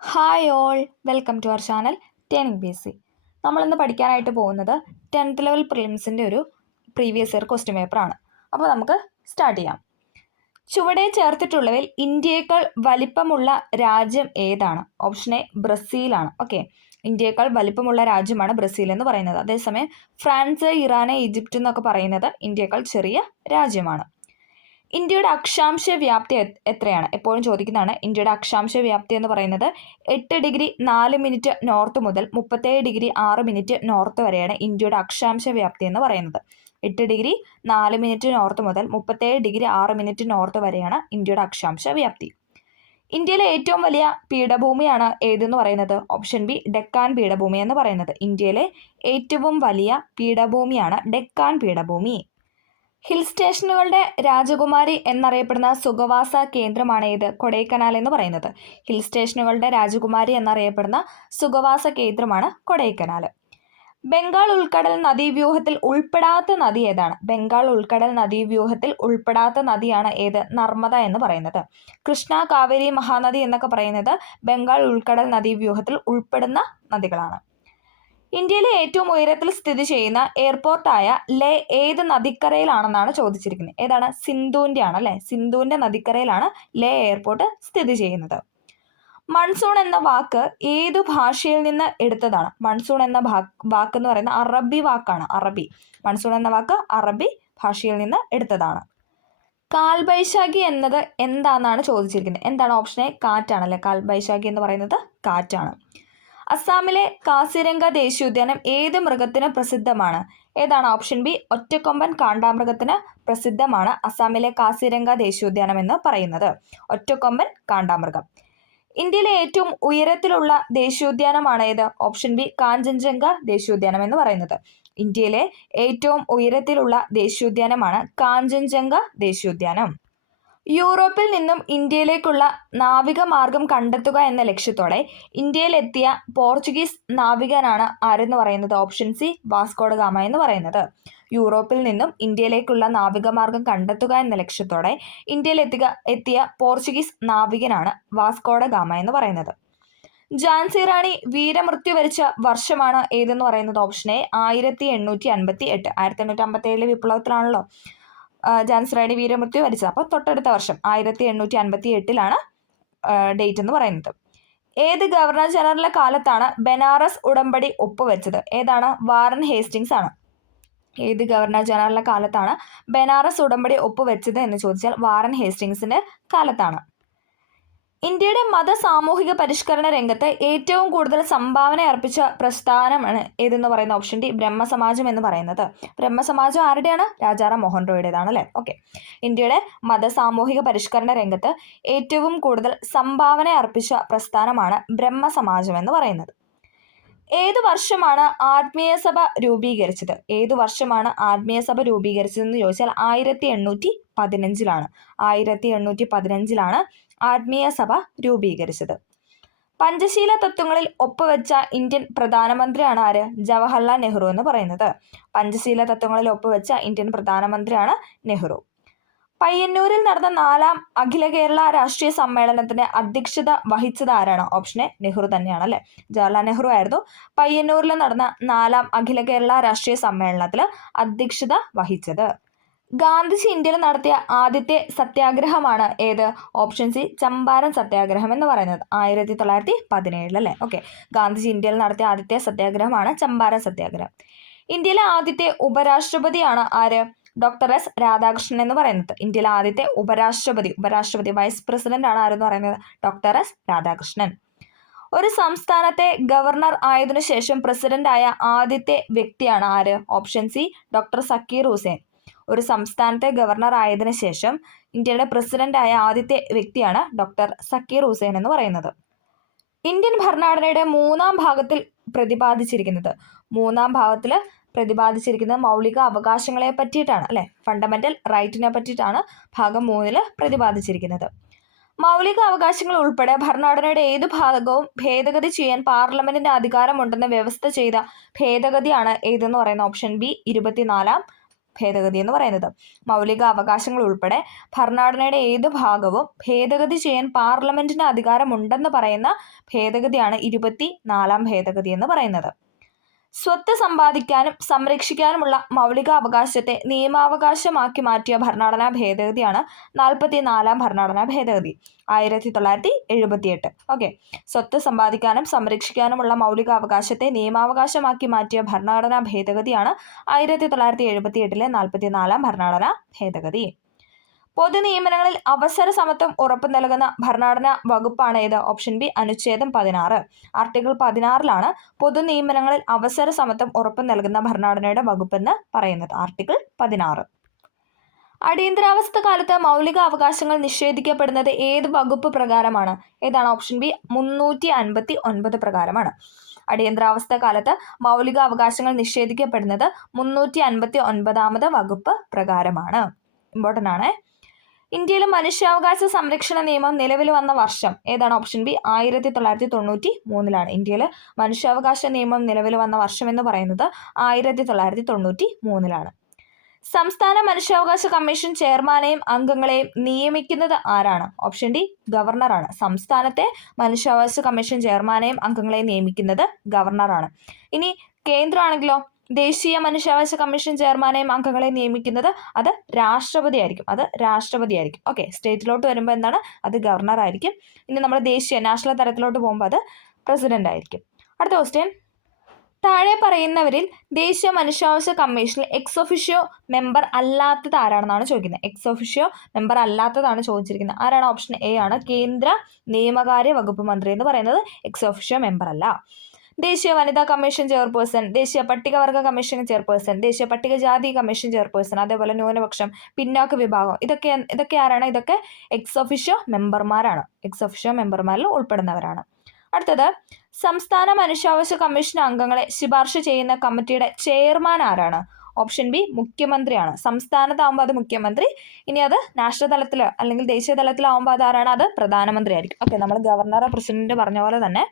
Hi all, welcome to our channel turning B C. നമ്മളിന്ന് പഠിക്കാനായിട്ട് പോകുന്നത് 10th ലെവൽ പ്രിലിംസിൻ്റെ ഒരു പ്രീവിയസ് ഇയർ ക്വസ്റ്റ്യൻ പേപ്പറാണ്. അപ്പോൾ നമുക്ക് സ്റ്റാർട്ട് ചെയ്യാം. ചുവടെ ചേർത്തിട്ടുള്ളവയിൽ ഇന്ത്യയേക്കാൾ വലിപ്പമുള്ള രാജ്യം ഏതാണ്? ഓപ്ഷൻ എ ബ്രസീലാണ്. ഓക്കെ, ഇന്ത്യയേക്കാൾ വലിപ്പമുള്ള രാജ്യമാണ് ബ്രസീൽ എന്ന് പറയുന്നത്. അതേസമയം ഫ്രാൻസ്, ഇറാൻ, ഈജിപ്റ്റ് എന്നൊക്കെ പറയുന്നത് ഇന്ത്യയേക്കാൾ ചെറിയ രാജ്യമാണ്. ഇന്ത്യയുടെ അക്ഷാംശ വ്യാപ്തി എത്രയാണ്? എപ്പോഴും ചോദിക്കുന്നതാണ്. ഇന്ത്യയുടെ അക്ഷാംശ വ്യാപ്തി എന്ന് പറയുന്നത് 8°4' നോർത്ത് മുതൽ 37°6' നോർത്ത് വരെയാണ് ഇന്ത്യയുടെ അക്ഷാംശ വ്യാപ്തി എന്ന് പറയുന്നത്. 8°4' നോർത്ത് മുതൽ 37°6' നോർത്ത് വരെയാണ് ഇന്ത്യയുടെ അക്ഷാംശ വ്യാപ്തി. ഇന്ത്യയിലെ ഏറ്റവും വലിയ പീഠഭൂമിയാണ് ഏതെന്ന് പറയുന്നത്? ഓപ്ഷൻ ബി ഡെക്കാൻ പീഠഭൂമി എന്ന് പറയുന്നത്. ഇന്ത്യയിലെ ഏറ്റവും വലിയ പീഠഭൂമിയാണ് ഡെക്കാൻ പീഠഭൂമി. ഹിൽ സ്റ്റേഷനുകളുടെ രാജകുമാരി എന്നറിയപ്പെടുന്ന സുഖവാസ കേന്ദ്രമാണ് ഏത്? കൊടൈക്കനാൽ എന്ന് പറയുന്നത്. ഹിൽ സ്റ്റേഷനുകളുടെ രാജകുമാരി എന്നറിയപ്പെടുന്ന സുഖവാസ കേന്ദ്രമാണ് കൊടൈക്കനാൽ. ബംഗാൾ ഉൾക്കടൽ നദീവ്യൂഹത്തിൽ ഉൾപ്പെടാത്ത നദി ഏതാണ്? ബംഗാൾ ഉൾക്കടൽ നദീവ്യൂഹത്തിൽ ഉൾപ്പെടാത്ത നദിയാണ് ഏത്? നർമ്മദ എന്ന് പറയുന്നത്. കൃഷ്ണ, കാവേരി, മഹാനദി എന്നൊക്കെ പറയുന്നത് ബംഗാൾ ഉൾക്കടൽ നദീവ്യൂഹത്തിൽ ഉൾപ്പെടുന്ന നദികളാണ്. ഇന്ത്യയിലെ ഏറ്റവും ഉയരത്തിൽ സ്ഥിതി ചെയ്യുന്ന എയർപോർട്ടായ ലേ ഏത് നദിക്കരയിലാണെന്നാണ് ചോദിച്ചിരിക്കുന്നത്. ഏതാണ്? സിന്ധുവിൻ്റെ ആണ് അല്ലേ. സിന്ധുവിൻ്റെ നദിക്കരയിലാണ് ലേ എയർപോർട്ട് സ്ഥിതി ചെയ്യുന്നത്. മൺസൂൺ എന്ന വാക്ക് ഏതു ഭാഷയിൽ നിന്ന് എടുത്തതാണ്? മൺസൂൺ എന്ന വാക്ക് എന്ന് പറയുന്ന അറബി വാക്കാണ്. അറബി. മൺസൂൺ എന്ന വാക്ക് അറബി ഭാഷയിൽ നിന്ന് എടുത്തതാണ്. കാൽബൈശാഖി എന്നത് എന്താണെന്നാണ് ചോദിച്ചിരിക്കുന്നത്. എന്താണ്? Option A കാറ്റാണല്ലേ. കാൽബൈശാഖി എന്ന് പറയുന്നത് കാറ്റാണ്. അസ്സാമിലെ കാസിരംഗ ദേശീയോദ്യാനം ഏത് മൃഗത്തിന് പ്രസിദ്ധമാണ്? ഏതാണ്? ഓപ്ഷൻ ബി ഒറ്റക്കൊമ്പൻ കാണ്ടാമൃഗത്തിന് പ്രസിദ്ധമാണ് അസ്സാമിലെ കാസിരംഗ ദേശീയോദ്യാനം എന്ന് പറയുന്നത്. ഒറ്റക്കൊമ്പൻ കാണ്ടാമൃഗം. ഇന്ത്യയിലെ ഏറ്റവും ഉയരത്തിലുള്ള ദേശീയോദ്യാനമാണ് ഏത്? ഓപ്ഷൻ ബി കാഞ്ചൻജംഗ ദേശീയോദ്യാനം എന്ന് പറയുന്നത്. ഇന്ത്യയിലെ ഏറ്റവും ഉയരത്തിലുള്ള ദേശീയോദ്യാനമാണ് കാഞ്ചൻജംഗ ദേശീയോദ്യാനം. യൂറോപ്പിൽ നിന്നും ഇന്ത്യയിലേക്കുള്ള നാവിക മാർഗം കണ്ടെത്തുക എന്ന ലക്ഷ്യത്തോടെ ഇന്ത്യയിലെത്തിയ പോർച്ചുഗീസ് നാവികനാണ് ആരെന്ന് പറയുന്നത്? ഓപ്ഷൻ സി വാസ്കോഡ ഗാമ എന്ന് പറയുന്നത്. യൂറോപ്പിൽ നിന്നും ഇന്ത്യയിലേക്കുള്ള നാവിക മാർഗം കണ്ടെത്തുക എന്ന ലക്ഷ്യത്തോടെ എത്തിയ പോർച്ചുഗീസ് നാവികനാണ് വാസ്കോഡ ഗാമ എന്ന് പറയുന്നത്. ഝാൻസി റാണി വീരമൃത്യു വരിച്ച വർഷമാണ് ഏതെന്ന് പറയുന്നത്? Option A 1858. 1857 വിപ്ലവത്തിലാണല്ലോ ഝാൻസി റാണി വീരമൃത്യു വരിച്ചത്. അപ്പോൾ തൊട്ടടുത്ത വർഷം 1858 ഡേറ്റ് എന്ന് പറയുന്നത്. ഏത് ഗവർണർ ജനറലിന്റെ കാലത്താണ് ബനാറസ് ഉടമ്പടി ഒപ്പുവെച്ചത്? ഏതാണ്? വാറൻ ഹേസ്റ്റിങ്സ് ആണ്. ഏത് ഗവർണർ ജനറലിന്റെ കാലത്താണ് ബനാറസ് ഉടമ്പടി ഒപ്പുവെച്ചത് എന്ന് ചോദിച്ചാൽ വാറൻ ഹേസ്റ്റിങ്സിന്റെ കാലത്താണ്. ഇന്ത്യയുടെ മത സാമൂഹിക പരിഷ്കരണ രംഗത്ത് ഏറ്റവും കൂടുതൽ സംഭാവന അർപ്പിച്ച പ്രസ്ഥാനമാണ് ഏതെന്ന് പറയുന്ന? ഓപ്ഷൻ ഡി ബ്രഹ്മസമാജം എന്ന് പറയുന്നത്. ബ്രഹ്മസമാജം ആരുടെയാണ്? രാജാറാം മോഹൻ റോയുടേതാണ് അല്ലേ. ഓക്കെ, ഇന്ത്യയുടെ മത സാമൂഹിക പരിഷ്കരണ രംഗത്ത് ഏറ്റവും കൂടുതൽ സംഭാവന അർപ്പിച്ച പ്രസ്ഥാനമാണ് ബ്രഹ്മസമാജം എന്ന് പറയുന്നത്. ഏതു വർഷമാണ് ആത്മീയ സഭ രൂപീകരിച്ചത്? ഏതു വർഷമാണ് ആത്മീയ സഭ രൂപീകരിച്ചതെന്ന് ചോദിച്ചാൽ 1815. 1815 ആത്മീയ സഭ രൂപീകരിച്ചത്. പഞ്ചശീല തത്വങ്ങളിൽ ഒപ്പുവെച്ച ഇന്ത്യൻ പ്രധാനമന്ത്രിയാണ് ആര്? ജവഹർലാൽ നെഹ്റു എന്ന് പറയുന്നത്. പഞ്ചശീല തത്വങ്ങളിൽ ഒപ്പുവെച്ച ഇന്ത്യൻ പ്രധാനമന്ത്രിയാണ് നെഹ്റു. പയ്യന്നൂരിൽ നടന്ന 4ാം അഖില കേരള രാഷ്ട്രീയ സമ്മേളനത്തിന് അധ്യക്ഷത വഹിച്ചത് ആരാണ്? ഓപ്ഷൻ എ നെഹ്റു തന്നെയാണ് അല്ലേ. ജവഹർലാൽ നെഹ്റു ആയിരുന്നു പയ്യന്നൂരിൽ നടന്ന 4ാം അഖില കേരള രാഷ്ട്രീയ സമ്മേളനത്തിൽ അധ്യക്ഷത വഹിച്ചത്. ഗാന്ധിജി ഇന്ത്യയിൽ നടത്തിയ ആദ്യത്തെ സത്യാഗ്രഹമാണ് ഏത്? ഓപ്ഷൻ സി ചമ്പാരൻ സത്യാഗ്രഹം എന്ന് പറയുന്നത്. 1917 അല്ലേ. ഓക്കെ, ഗാന്ധിജി ഇന്ത്യയിൽ നടത്തിയ ആദ്യത്തെ സത്യാഗ്രഹമാണ് ചമ്പാരൻ സത്യാഗ്രഹം. ഇന്ത്യയിലെ ആദ്യത്തെ ഉപരാഷ്ട്രപതിയാണ് ആര്? ഡോക്ടർ എസ് രാധാകൃഷ്ണൻ എന്ന് പറയുന്നത്. ഇന്ത്യയിലെ ആദ്യത്തെ ഉപരാഷ്ട്രപതി വൈസ് പ്രസിഡന്റ് ആണ് ആരെന്ന് പറയുന്നത്? Doctor S Radhakrishnan. ഒരു സംസ്ഥാനത്തെ ഗവർണർ ആയതിനു ശേഷം പ്രസിഡന്റ് ആയ ആദ്യത്തെ വ്യക്തിയാണ് ആര്? Option C doctor Zakir Hussain. ഒരു സംസ്ഥാനത്തെ ഗവർണർ ആയതിനു ശേഷം ഇന്ത്യയുടെ പ്രസിഡന്റ് ആയ ആദ്യത്തെ വ്യക്തിയാണ് ഡോക്ടർ സക്കീർ ഹുസൈൻ എന്ന് പറയുന്നത്. ഇന്ത്യൻ ഭരണഘടനയുടെ 3ാം ഭാഗത്തിൽ പ്രതിപാദിച്ചിരിക്കുന്നത് മൗലിക അവകാശങ്ങളെ പറ്റിയിട്ടാണ് അല്ലെ. ഫണ്ടമെന്റൽ റൈറ്റിനെ പറ്റിയിട്ടാണ് ഭാഗം 3 പ്രതിപാദിച്ചിരിക്കുന്നത്. മൗലിക അവകാശങ്ങൾ ഉൾപ്പെടെ ഭരണഘടനയുടെ ഏതു ഭാഗവും ഭേദഗതി ചെയ്യാൻ പാർലമെന്റിന്റെ അധികാരമുണ്ടെന്ന് വ്യവസ്ഥ ചെയ്ത ഭേദഗതിയാണ് ഏതെന്ന് പറയുന്ന? ഓപ്ഷൻ ബി 24ാം ഭേദഗതി എന്ന് പറയുന്നത്. മൗലിക അവകാശങ്ങൾ ഉൾപ്പെടെ ഭരണഘടനയുടെ ഏത് ഭാഗവും ഭേദഗതി ചെയ്യാൻ പാർലമെന്റിന് അധികാരമുണ്ടെന്ന് പറയുന്ന ഭേദഗതിയാണ് 24ാം ഭേദഗതി എന്ന് പറയുന്നത്. സ്വത്ത് സമ്പാദിക്കാനും സംരക്ഷിക്കാനുമുള്ള മൗലിക അവകാശത്തെ നിയമാവകാശമാക്കി മാറ്റിയ ഭരണഘടനാ ഭേദഗതിയാണ് 44ാം ഭരണഘടനാ ഭേദഗതി 1978. ഓക്കെ, സ്വത്ത് സമ്പാദിക്കാനും സംരക്ഷിക്കാനുമുള്ള മൗലിക അവകാശത്തെ നിയമാവകാശമാക്കി മാറ്റിയ ഭരണഘടനാ ഭേദഗതിയാണ് 1978 44ാം ഭരണഘടനാ ഭേദഗതി. പൊതു നിയമനങ്ങളിൽ അവസര സമത്വം ഉറപ്പു നൽകുന്ന ഭരണഘടനാ വകുപ്പാണ് ഏത്? ഓപ്ഷൻ ബി അനുച്ഛേദം 16. ആർട്ടിക്കിൾ 16ലാണ് പൊതു നിയമനങ്ങളിൽ അവസര സമത്വം ഉറപ്പു നൽകുന്ന ഭരണഘടനയുടെ വകുപ്പെന്ന് പറയുന്നത്. ആർട്ടിക്കിൾ 16. അടിയന്തരാവസ്ഥ കാലത്ത് മൗലിക അവകാശങ്ങൾ നിഷേധിക്കപ്പെടുന്നത് ഏത് വകുപ്പ് പ്രകാരമാണ്? ഏതാണ്? ഓപ്ഷൻ ബി 359 പ്രകാരമാണ്. അടിയന്തരാവസ്ഥ കാലത്ത് മൗലിക അവകാശങ്ങൾ നിഷേധിക്കപ്പെടുന്നത് 359 വകുപ്പ് പ്രകാരമാണ്. ഇമ്പോർട്ടൻ്റ് ആണ്. ഇന്ത്യയിൽ മനുഷ്യാവകാശ സംരക്ഷണ നിയമം നിലവിൽ വന്ന വർഷം ഏതാണ്? Option B 1993. ഇന്ത്യയിൽ മനുഷ്യാവകാശ നിയമം നിലവിൽ വന്ന വർഷം എന്ന് പറയുന്നത് 1993. സംസ്ഥാന മനുഷ്യാവകാശ കമ്മീഷൻ ചെയർമാനെയും അംഗങ്ങളെയും നിയമിക്കുന്നത് ആരാണ്? ഓപ്ഷൻ ഡി ഗവർണറാണ്. സംസ്ഥാനത്തെ മനുഷ്യാവകാശ കമ്മീഷൻ ചെയർമാനെയും അംഗങ്ങളെയും നിയമിക്കുന്നത് ഗവർണറാണ്. ഇനി കേന്ദ്രമാണെങ്കിലോ ദേശീയ മനുഷ്യാവകാശ കമ്മീഷൻ ചെയർമാനെയും അംഗങ്ങളെയും നിയമിക്കുന്നത് അത് രാഷ്ട്രപതി ആയിരിക്കും. ഓക്കെ, സ്റ്റേറ്റിലോട്ട് വരുമ്പോൾ എന്താണ്? അത് ഗവർണർ ആയിരിക്കും. ഇനി നമ്മൾ ദേശീയ നാഷണൽ തലത്തിലോട്ട് പോകുമ്പോൾ അത് പ്രസിഡന്റ് ആയിരിക്കും. അടുത്ത ക്വസ്റ്റ്യൻ, താഴെ പറയുന്നവരിൽ ദേശീയ മനുഷ്യാവകാശ കമ്മീഷനിൽ എക്സ് ഒഫിഷ്യോ മെമ്പർ അല്ലാത്തത് ആരാണെന്നാണ് ചോദിക്കുന്നത്. എക്സ് ഒഫിഷ്യോ മെമ്പർ അല്ലാത്തതാണ് ചോദിച്ചിരിക്കുന്നത്. ആരാണ്? ഓപ്ഷൻ എ ആണ്. കേന്ദ്ര നിയമകാര്യ വകുപ്പ് മന്ത്രി എന്ന് പറയുന്നത് എക്സ് ഒഫിഷ്യോ മെമ്പർ അല്ല. ദേശീയ വനിതാ കമ്മീഷൻ ചെയർപേഴ്സൺ, ദേശീയ പട്ടികവർഗ കമ്മീഷൻ ചെയർപേഴ്സൺ, ദേശീയ പട്ടികജാതി കമ്മീഷൻ ചെയർപേഴ്സൺ, അതേപോലെ ന്യൂനപക്ഷം, പിന്നാക്ക വിഭാഗം, ഇതൊക്കെ ആരാണ്? ഇതൊക്കെ എക്സ് ഒഫിഷ്യോ മെമ്പർമാരാണ്. എക്സ് ഒഫിഷ്യോ മെമ്പർമാരിൽ ഉൾപ്പെടുന്നവരാണ്. അടുത്തത്, സംസ്ഥാന മനുഷ്യാവകാശ കമ്മീഷൻ അംഗങ്ങളെ ശുപാർശ ചെയ്യുന്ന കമ്മിറ്റിയുടെ ചെയർമാൻ ആരാണ്? ഓപ്ഷൻ ബി മുഖ്യമന്ത്രിയാണ്. സംസ്ഥാനത്താവുമ്പോൾ അത് മുഖ്യമന്ത്രി, ഇനി അത് നാഷണൽ തലത്തിൽ അല്ലെങ്കിൽ ദേശീയ തലത്തിലാവുമ്പോൾ അതാരാണ്? അത് പ്രധാനമന്ത്രി ആയിരിക്കും. ഓക്കെ, നമ്മൾ ഗവർണർ പ്രസിഡന്റ് പറഞ്ഞ പോലെ തന്നെ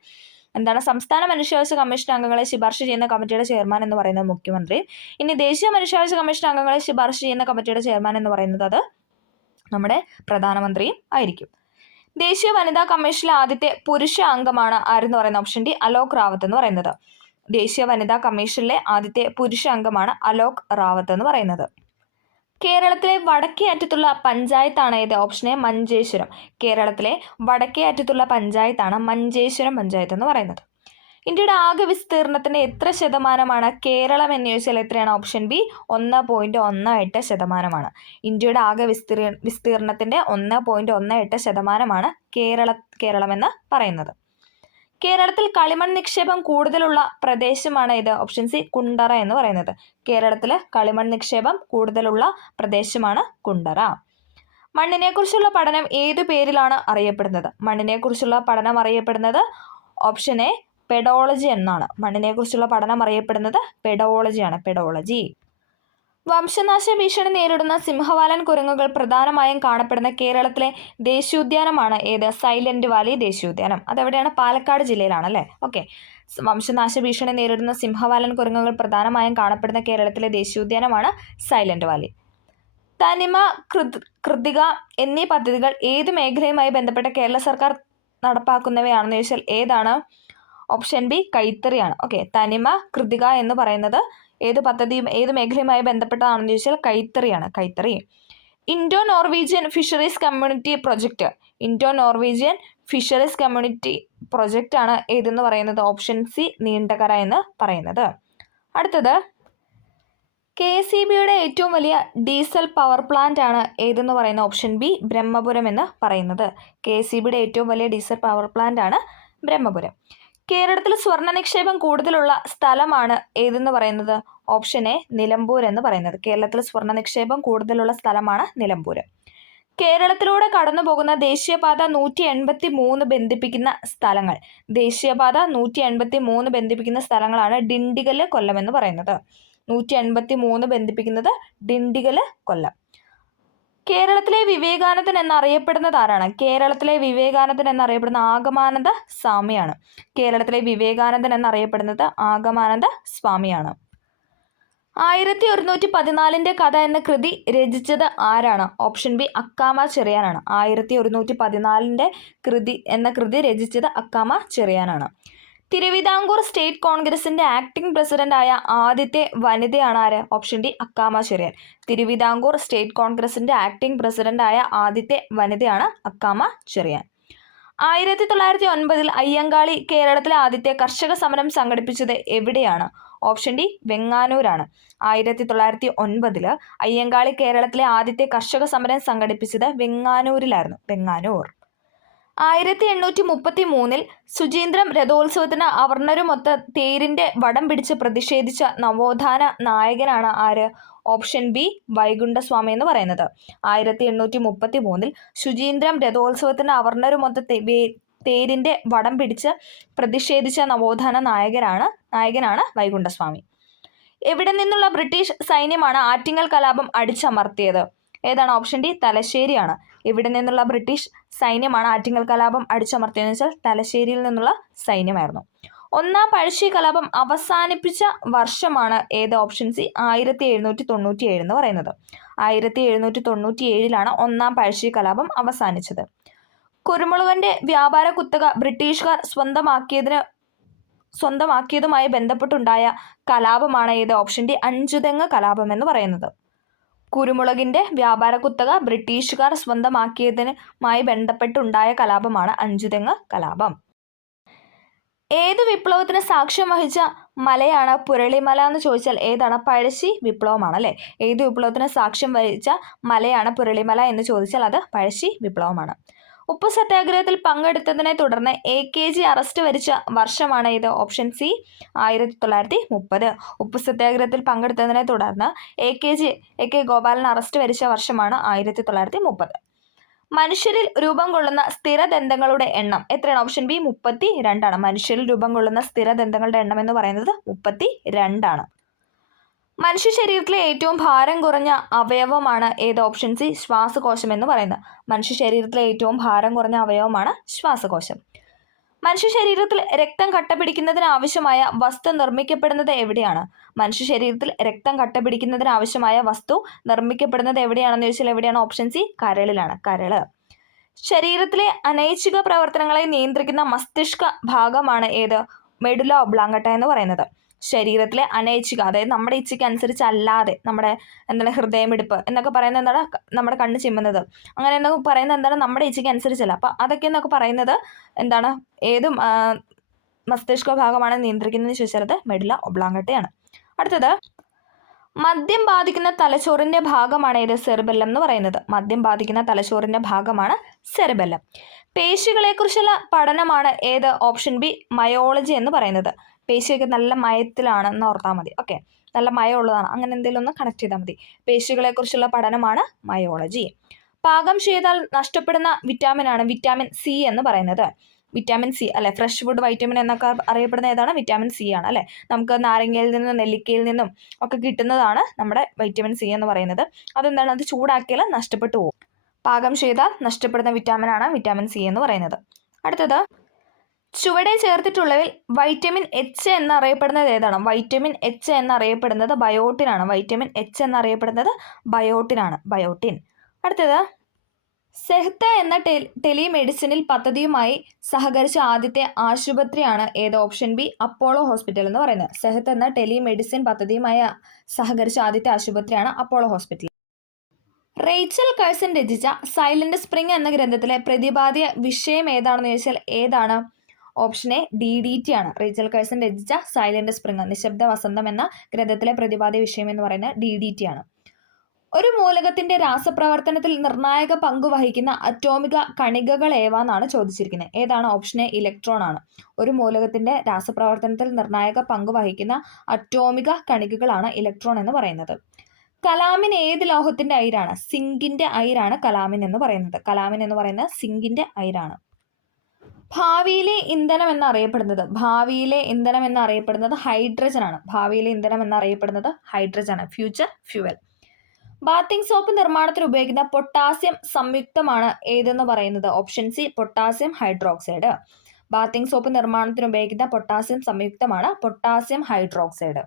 എന്താണ്? സംസ്ഥാന മനുഷ്യാവകാശ കമ്മീഷൻ അംഗങ്ങളെ ശുപാർശ ചെയ്യുന്ന കമ്മിറ്റിയുടെ ചെയർമാൻ എന്ന് പറയുന്നത് മുഖ്യമന്ത്രി. ഇനി ദേശീയ മനുഷ്യാവകാശ കമ്മീഷൻ അംഗങ്ങളെ ശുപാർശ ചെയ്യുന്ന കമ്മിറ്റിയുടെ ചെയർമാൻ എന്ന് പറയുന്നത് അത് നമ്മുടെ പ്രധാനമന്ത്രിയും ആയിരിക്കും. ദേശീയ വനിതാ കമ്മീഷനിലെ ആദ്യത്തെ പുരുഷ അംഗമാണ് ആരെന്ന് പറയുന്നത്? ഓപ്ഷൻ ഡി അലോക് റാവത്ത് എന്ന് പറയുന്നത്. ദേശീയ വനിതാ കമ്മീഷനിലെ ആദ്യത്തെ പുരുഷ അംഗമാണ് അലോക് റാവത്ത് എന്ന് പറയുന്നത്. കേരളത്തിലെ വടക്കേ അറ്റത്തുള്ള പഞ്ചായത്താണ് ഏത്? Option A Manjeshwaram. കേരളത്തിലെ വടക്കേ അറ്റത്തുള്ള പഞ്ചായത്താണ് മഞ്ചേശ്വരം പഞ്ചായത്ത് എന്ന് പറയുന്നത്. ഇന്ത്യയുടെ ആകെ വിസ്തീർണത്തിൻ്റെ എത്ര ശതമാനമാണ് കേരളം എന്ന് ചോദിച്ചാൽ എത്രയാണ്? Option B 1.18%. ഇന്ത്യയുടെ ആകെ വിസ്തീർണത്തിൻ്റെ 1.18% കേരളം എന്ന് പറയുന്നത്. കേരളത്തിൽ കളിമൺ നിക്ഷേപം കൂടുതലുള്ള പ്രദേശമാണ് ഇത്? ഓപ്ഷൻ സി കുണ്ടറ എന്ന് പറയുന്നത്. കേരളത്തിൽ കളിമൺ നിക്ഷേപം കൂടുതലുള്ള പ്രദേശമാണ് കുണ്ടറ. മണ്ണിനെക്കുറിച്ചുള്ള പഠനം ഏതു പേരിലാണ് അറിയപ്പെടുന്നത്? മണ്ണിനെക്കുറിച്ചുള്ള പഠനം അറിയപ്പെടുന്നത് ഓപ്ഷൻ എ പെഡോളജി എന്നാണ്. മണ്ണിനെക്കുറിച്ചുള്ള പഠനം അറിയപ്പെടുന്നത് പെഡോളജിയാണ്. പെഡോളജി. വംശനാശ ഭീഷണി നേരിടുന്ന സിംഹവാലൻ കുരങ്ങുകൾ പ്രധാനമായും കാണപ്പെടുന്ന കേരളത്തിലെ ദേശീയോദ്യാനമാണ് ഏത്? സൈലന്റ് വാലി ദേശീയോദ്യാനം. അതെവിടെയാണ്? പാലക്കാട് ജില്ലയിലാണല്ലേ. ഓക്കെ, വംശനാശ ഭീഷണി നേരിടുന്ന സിംഹവാലൻ കുരങ്ങുകൾ പ്രധാനമായും കാണപ്പെടുന്ന കേരളത്തിലെ ദേശീയോദ്യാനമാണ് സൈലന്റ് വാലി. തനിമ, കൃതിക എന്നീ പദ്ധതികൾ ഏത് മേഖലയുമായി ബന്ധപ്പെട്ട കേരള സർക്കാർ നടപ്പാക്കുന്നവയാണെന്ന് ചോദിച്ചാൽ ഏതാണ്? Option B കൈത്തറിയാണ്. ഓക്കെ, തനിമ, കൃതിക എന്ന് പറയുന്നത് ഏത് പദ്ധതിയും ഏത് മേഖലയുമായി ബന്ധപ്പെട്ടതാണെന്ന് ചോദിച്ചാൽ കൈത്തറിയാണ്. കൈത്തറി. Indo Norwegian fisheries community project. Indo Norwegian fisheries community project ആണ് ഏതെന്ന് പറയുന്നത്? ഓപ്ഷൻ സി നീണ്ടകര എന്ന് പറയുന്നത്. അടുത്തത്, KSEBയുടെ ഏറ്റവും വലിയ ഡീസൽ പവർ പ്ലാന്റ് ആണ് ഏതെന്ന് പറയുന്ന? ഓപ്ഷൻ ബി ബ്രഹ്മപുരം എന്ന് പറയുന്നത്. KSEBയുടെ ഏറ്റവും വലിയ ഡീസൽ പവർ പ്ലാന്റ് ആണ് ബ്രഹ്മപുരം. കേരളത്തിൽ സ്വർണ്ണ നിക്ഷേപം കൂടുതലുള്ള സ്ഥലമാണ് ഏതെന്ന് പറയുന്നത്? ഓപ്ഷൻ എ നിലമ്പൂർ എന്ന് പറയുന്നത്. കേരളത്തിൽ സ്വർണ്ണ നിക്ഷേപം കൂടുതലുള്ള സ്ഥലമാണ് നിലമ്പൂർ. കേരളത്തിലൂടെ കടന്നു പോകുന്ന ദേശീയപാത 183 ബന്ധിപ്പിക്കുന്ന സ്ഥലങ്ങൾ. ദേശീയപാത 183 ബന്ധിപ്പിക്കുന്ന സ്ഥലങ്ങളാണ് ഡിണ്ടിഗൽ, കൊല്ലം എന്ന് പറയുന്നത്. 183 ബന്ധിപ്പിക്കുന്നത് ഡിണ്ടിഗൽ, കൊല്ലം. കേരളത്തിലെ വിവേകാനന്ദൻ എന്നറിയപ്പെടുന്നത് ആരാണ്? കേരളത്തിലെ വിവേകാനന്ദൻ എന്നറിയപ്പെടുന്ന ആഗമാനന്ദ സ്വാമിയാണ്. കേരളത്തിലെ വിവേകാനന്ദൻ എന്നറിയപ്പെടുന്നത് ആഗമാനന്ദ സ്വാമിയാണ്. 1114 കഥ എന്ന കൃതി രചിച്ചത് ആരാണ്? Option B Akkamma ചെറിയാനാണ്. 1114 കൃതി രചിച്ചത് അക്കാമ ചെറിയാനാണ്. തിരുവിതാംകൂർ സ്റ്റേറ്റ് കോൺഗ്രസിന്റെ ആക്ടിംഗ് പ്രസിഡന്റായ ആദ്യത്തെ വനിതയാണ് ആര്? Option D Akkamma Cherian. Thiruvithamkoor state കോൺഗ്രസിന്റെ ആക്ടിംഗ് പ്രസിഡന്റായ ആദ്യത്തെ വനിതയാണ് അക്കാമ ചെറിയാൻ. 1909 അയ്യങ്കാളി കേരളത്തിലെ ആദ്യത്തെ കർഷക സമരം സംഘടിപ്പിച്ചത് എവിടെയാണ്? Option D വെങ്ങാനൂരാണ്. 1909 അയ്യങ്കാളി കേരളത്തിലെ ആദ്യത്തെ കർഷക സമരം സംഘടിപ്പിച്ചത് വെങ്ങാനൂരിലായിരുന്നു. വെങ്ങാനൂർ. 1833 ശുചീന്ദ്രം രഥോത്സവത്തിന് അവർണ്ണരുമൊത്ത തേരിന്റെ വടം പിടിച്ച് പ്രതിഷേധിച്ച നവോത്ഥാന നായകനാണ് ആര്? ഓപ്ഷൻ ബി വൈകുണ്ഠസ്വാമി എന്ന് പറയുന്നത്. 1833 ശുചീന്ദ്രം രഥോത്സവത്തിന് അവർണ്ണരുമൊത്ത തേരിന്റെ വടം പിടിച്ച് പ്രതിഷേധിച്ച നവോത്ഥാന നായകനാണ് വൈകുണ്ഠസ്വാമി. എവിടെ നിന്നുള്ള ബ്രിട്ടീഷ് സൈന്യമാണ് ആറ്റിങ്ങൽ കലാപം അടിച്ചമർത്തിയത്? ഏതാണ്? ഓപ്ഷൻ ഡി തലശ്ശേരിയാണ്. ഇവിടെ നിന്നുള്ള ബ്രിട്ടീഷ് സൈന്യമാണ് ആറ്റിങ്ങൽ കലാപം അടിച്ചമർത്തിയതെന്ന് വെച്ചാൽ തലശ്ശേരിയിൽ നിന്നുള്ള സൈന്യമായിരുന്നു. ഒന്നാം പഴശ്ശി കലാപം അവസാനിപ്പിച്ച വർഷമാണ് ഏത്? ഓപ്ഷൻ സി 1797 എന്ന് പറയുന്നത്. 1797 ഒന്നാം പഴശ്ശി കലാപം അവസാനിച്ചത്. കുരുമുളകിന്റെ വ്യാപാര കുത്തക ബ്രിട്ടീഷുകാർ സ്വന്തമാക്കിയതുമായി ബന്ധപ്പെട്ടുണ്ടായ കലാപമാണ് ഏത്? ഓപ്ഷൻ ഡി അഞ്ചുതെങ്ങ് കലാപം എന്ന് പറയുന്നത്. കുരുമുളകിന്റെ വ്യാപാര കുത്തക ബ്രിട്ടീഷുകാർ സ്വന്തമാക്കിയതുമായി ബന്ധപ്പെട്ടുണ്ടായ കലാപമാണ് അഞ്ചുതെങ്ങ് കലാപം. ഏത് വിപ്ലവത്തിന് സാക്ഷ്യം വഹിച്ച മലയാണ് പുരളിമല എന്ന് ചോദിച്ചാൽ ഏതാണ്? പഴശ്ശി വിപ്ലവമാണ് അല്ലേ. ഏത് വിപ്ലവത്തിന് സാക്ഷ്യം വഹിച്ച മലയാണ് പുരളിമല എന്ന് ചോദിച്ചാൽ അത് പഴശ്ശി വിപ്ലവമാണ്. ഉപ്പു സത്യാഗ്രഹത്തിൽ പങ്കെടുത്തതിനെ തുടർന്ന് AKG അറസ്റ്റ് വരിച്ച വർഷമാണ് ഏത്? Option C 1930. ഉപ്പു സത്യാഗ്രഹത്തിൽ പങ്കെടുത്തതിനെ തുടർന്ന് AK ഗോപാലൻ അറസ്റ്റ് വരിച്ച വർഷമാണ് 1930. മനുഷ്യരിൽ രൂപം കൊള്ളുന്ന സ്ഥിരദന്തങ്ങളുടെ എണ്ണം എത്രയാണ്? Option B 32. മനുഷ്യരിൽ രൂപം കൊള്ളുന്ന സ്ഥിരദന്തങ്ങളുടെ എണ്ണം എന്ന് പറയുന്നത് 32. മനുഷ്യ ശരീരത്തിലെ ഏറ്റവും ഭാരം കുറഞ്ഞ അവയവമാണ് ഏത്? ഓപ്ഷൻ സി ശ്വാസകോശം എന്ന് പറയുന്നത്. മനുഷ്യ ശരീരത്തിലെ ഏറ്റവും ഭാരം കുറഞ്ഞ അവയവമാണ് ശ്വാസകോശം. മനുഷ്യ ശരീരത്തിൽ രക്തം കട്ടപിടിക്കുന്നതിന് ആവശ്യമായ വസ്തു നിർമ്മിക്കപ്പെടുന്നത് എവിടെയാണ്? മനുഷ്യ ശരീരത്തിൽ രക്തം കട്ടപിടിക്കുന്നതിന് ആവശ്യമായ വസ്തു നിർമ്മിക്കപ്പെടുന്നത് എവിടെയാണെന്ന് ചോദിച്ചാൽ എവിടെയാണ്? ഓപ്ഷൻ സി കരളിലാണ്. കരള്. ശരീരത്തിലെ അനൈച്ഛിക പ്രവർത്തനങ്ങളെ നിയന്ത്രിക്കുന്ന മസ്തിഷ്ക ഭാഗമാണ് ഏത്? മെഡുല ഒബ്ലാങ്കട്ട എന്ന് പറയുന്നത്. ശരീരത്തിലെ അനൈച്ഛിക, അതായത് നമ്മുടെ ഇച്ഛയ്ക്ക് അനുസരിച്ചല്ലാതെ നമ്മുടെ ഹൃദയമിടിപ്പ് എന്നൊക്കെ പറയുന്നത് എന്താണ്? നമ്മുടെ കണ്ണ് ചിമ്മുന്നത് അങ്ങനെ എന്നൊക്കെ പറയുന്നത് എന്താണ്? നമ്മുടെ ഇച്ഛയ്ക്ക് അനുസരിച്ചല്ല. അപ്പം അതൊക്കെ എന്നൊക്കെ പറയുന്നത് എന്താണ്? ഏത് മസ്തിഷ്ക ഭാഗമാണ് നിയന്ത്രിക്കുന്നതെന്ന് ചോദിച്ചാൽ അത് മെഡുല ഒബ്ലാങ്കട്ടയാണ്. അടുത്തത് മദ്യം ബാധിക്കുന്ന തലച്ചോറിന്റെ ഭാഗമാണ് ഏത്? സെറിബെല്ലം എന്ന് പറയുന്നത്. മദ്യം ബാധിക്കുന്ന തലച്ചോറിന്റെ ഭാഗമാണ് സെറിബെല്ലം. പേശികളെക്കുറിച്ചുള്ള പഠനമാണ് ഏത്? ഓപ്ഷൻ ബി മയോളജി എന്ന് പറയുന്നത്. പേശിയൊക്കെ നല്ല മയത്തിലാണെന്ന് ഓർത്താൽ മതി. ഓക്കെ, നല്ല മയമുള്ളതാണ്, അങ്ങനെ എന്തെങ്കിലും ഒന്ന് കണക്ട് ചെയ്താൽ മതി. പേശികളെക്കുറിച്ചുള്ള പഠനമാണ് മയോളജി. പാകം ചെയ്താൽ നഷ്ടപ്പെടുന്ന വിറ്റാമിനാണ് വിറ്റാമിൻ സി എന്ന് പറയുന്നത്. വിറ്റാമിൻ സി അല്ലെ, ഫ്രഷ് ഫുഡ് വൈറ്റമിൻ എന്നൊക്കെ അറിയപ്പെടുന്ന ഏതാണ്? വിറ്റാമിൻ സി ആണ് അല്ലെ. നമുക്ക് നാരങ്ങയിൽ നിന്നും നെല്ലിക്കയിൽ നിന്നും ഒക്കെ കിട്ടുന്നതാണ് നമ്മുടെ വൈറ്റമിൻ സി എന്ന് പറയുന്നത്. അതെന്താണ്? അത് ചൂടാക്കിയാൽ നഷ്ടപ്പെട്ടു പോകും. പാകം ചെയ്താൽ നഷ്ടപ്പെടുന്ന വിറ്റാമിനാണ് വിറ്റാമിൻ സി എന്ന് പറയുന്നത്. അടുത്തത് ചുവടെ ചേർത്തിട്ടുള്ളവയിൽ വൈറ്റമിൻ എച്ച് എന്നറിയപ്പെടുന്നത് ഏതാണ്? വൈറ്റമിൻ എച്ച് എന്നറിയപ്പെടുന്നത് ബയോട്ടിനാണ്. വൈറ്റമിൻ എച്ച് എന്നറിയപ്പെടുന്നത് ബയോട്ടിനാണ്. ബയോട്ടിൻ. അടുത്തത് സെഹ്ത എന്ന ടെലിമെഡിസിനിൽ പദ്ധതിയുമായി സഹകരിച്ച ആദ്യത്തെ ആശുപത്രിയാണ് ഏത്? ഓപ്ഷൻ ബി അപ്പോളോ ഹോസ്പിറ്റൽ എന്ന് പറയുന്നത്. സെഹ്ത എന്ന ടെലിമെഡിസിൻ പദ്ധതിയുമായി സഹകരിച്ച ആദ്യത്തെ ആശുപത്രിയാണ് അപ്പോളോ ഹോസ്പിറ്റൽ. റേച്ചൽ കഴ്സൺ രചിച്ച സൈലന്റ് സ്പ്രിംഗ് എന്ന ഗ്രന്ഥത്തിലെ പ്രതിപാദ്യ വിഷയം ഏതാണെന്ന് ചോദിച്ചാൽ ഏതാണ്? ഓപ്ഷൻ എ DDT ആണ്. റേച്ചൽ കഴ്സൺ രചിച്ച സൈലന്റ് സ്പ്രിംഗ് നിശബ്ദ വസന്തം എന്ന ഗ്രന്ഥത്തിലെ പ്രതിപാദ്യ വിഷയം എന്ന് പറയുന്നത് DDT ആണ്. ഒരു മൂലകത്തിന്റെ രാസപ്രവർത്തനത്തിൽ നിർണായക പങ്ക് വഹിക്കുന്ന അറ്റോമിക കണികകൾ ഏവാന്നാണ് ചോദിച്ചിരിക്കുന്നത്. ഏതാണ്? ഓപ്ഷൻ എ ഇലക്ട്രോൺ ആണ്. ഒരു മൂലകത്തിന്റെ രാസപ്രവർത്തനത്തിൽ നിർണായക പങ്ക് വഹിക്കുന്ന അറ്റോമിക കണികകളാണ് ഇലക്ട്രോൺ എന്ന് പറയുന്നത്. കലാമിൻ ഏത് ലോഹത്തിന്റെ അയിരാണ്? സിങ്കിന്റെ അയിരാണ് കലാമിൻ എന്ന് പറയുന്നത്. കലാമിൻ എന്ന് പറയുന്നത് സിങ്കിന്റെ അയിരാണ്. ഭാവിയിലെ ഇന്ധനം എന്നറിയപ്പെടുന്നത് ഹൈഡ്രജൻ ആണ്. ഭാവിയിലെ ഇന്ധനം എന്നറിയപ്പെടുന്നത് ഹൈഡ്രജൻ ആണ്. Future fuel. ബാത്തിങ് സോപ്പ് നിർമ്മാണത്തിന് ഉപയോഗിക്കുന്ന പൊട്ടാസ്യം സംയുക്തമാണ് ഏതെന്ന് പറയുന്നത്? Option C potassium hydroxide. Bathing soap നിർമ്മാണത്തിന് ഉപയോഗിക്കുന്ന പൊട്ടാസ്യം സംയുക്തമാണ് പൊട്ടാസ്യം ഹൈഡ്രോക്സൈഡ്.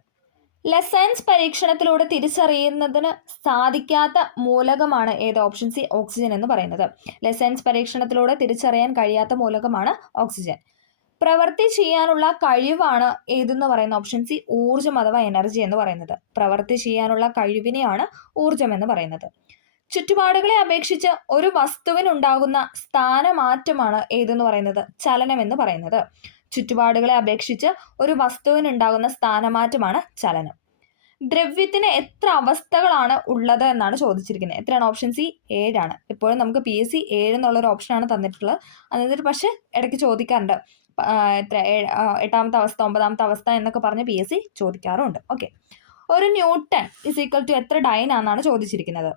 ലെസൻസ് പരീക്ഷണത്തിലൂടെ തിരിച്ചറിയുന്നതിന് സാധിക്കാത്ത മൂലകമാണ് ഏത്? ഓപ്ഷൻ സി ഓക്സിജൻ എന്ന് പറയുന്നത്. ലെസൻസ് പരീക്ഷണത്തിലൂടെ തിരിച്ചറിയാൻ കഴിയാത്ത മൂലകമാണ് ഓക്സിജൻ. പ്രവൃത്തി ചെയ്യാനുള്ള കഴിവാണ് ഏതെന്ന് പറയുന്ന ഓപ്ഷൻ സി ഊർജം അഥവാ എനർജി എന്ന് പറയുന്നത്. പ്രവൃത്തി ചെയ്യാനുള്ള കഴിവിനെയാണ് ഊർജം എന്ന് പറയുന്നത്. ചുറ്റുപാടുകളെ അപേക്ഷിച്ച് ഒരു വസ്തുവിനുണ്ടാകുന്ന സ്ഥാനമാറ്റമാണ് ഏതെന്ന് പറയുന്നത്? ചലനം എന്ന് പറയുന്നത്. ചുറ്റുപാടുകളെ അപേക്ഷിച്ച് ഒരു വസ്തുവിനുണ്ടാകുന്ന സ്ഥാനമാറ്റമാണ് ചലനം. ദ്രവ്യത്തിന് എത്ര അവസ്ഥകളാണ് ഉള്ളത് എന്നാണ് ചോദിച്ചിരിക്കുന്നത്. എത്രയാണ്? ഓപ്ഷൻ സി 7 ഇപ്പോഴും നമുക്ക് PSC 7 എന്നുള്ളൊരു ഓപ്ഷനാണ് തന്നിട്ടുള്ളത്. എന്നിട്ട് പക്ഷേ ഇടയ്ക്ക് ചോദിക്കാറുണ്ട് എത്ര 8ാമത്തെ അവസ്ഥ 9ാമത്തെ അവസ്ഥ എന്നൊക്കെ പറഞ്ഞ് PSC ചോദിക്കാറുണ്ട്. ഓക്കെ, ഒരു ന്യൂട്ടൺ ഇസ് ഈക്വൽ ടു എത്ര ഡൈൻ ആണെന്നാണ് ചോദിച്ചിരിക്കുന്നത്.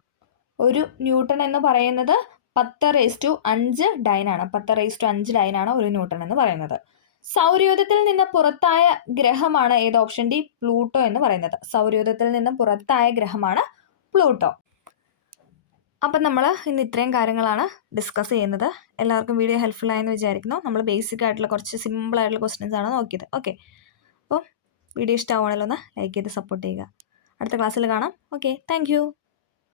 ഒരു ന്യൂട്ടൺ എന്ന് പറയുന്നത് 10⁵5 ഡൈനാണ്. 10⁵5 ഡൈനാണ് ഒരു ന്യൂട്ടൺ എന്ന് പറയുന്നത്. സൗരയൂഥത്തിൽ നിന്ന് പുറത്തായ ഗ്രഹമാണ് ഏത്? ഓപ്ഷൻ ഡി പ്ലൂട്ടോ എന്ന് പറയുന്നത്. സൗരയൂഥത്തിൽ നിന്ന് പുറത്തായ ഗ്രഹമാണ് പ്ലൂട്ടോ. അപ്പം നമ്മൾ ഇന്ന് ഇത്രയും കാര്യങ്ങളാണ് ഡിസ്കസ് ചെയ്യുന്നത്. എല്ലാവർക്കും വീഡിയോ ഹെൽപ്ഫുൾ ആയെന്ന് വിചാരിക്കുന്നു. നമ്മൾ ബേസിക് ആയിട്ടുള്ള കുറച്ച് സിമ്പിൾ ആയിട്ടുള്ള ക്വസ്റ്റ്യൻസ് ആണ് നോക്കിയത്. ഓക്കെ, അപ്പോൾ വീഡിയോ ഇഷ്ടമാവുകയാണെങ്കിൽ ഒന്ന് ലൈക്ക് ചെയ്ത് സപ്പോർട്ട് ചെയ്യുക. അടുത്ത ക്ലാസ്സിൽ കാണാം. Okay, thank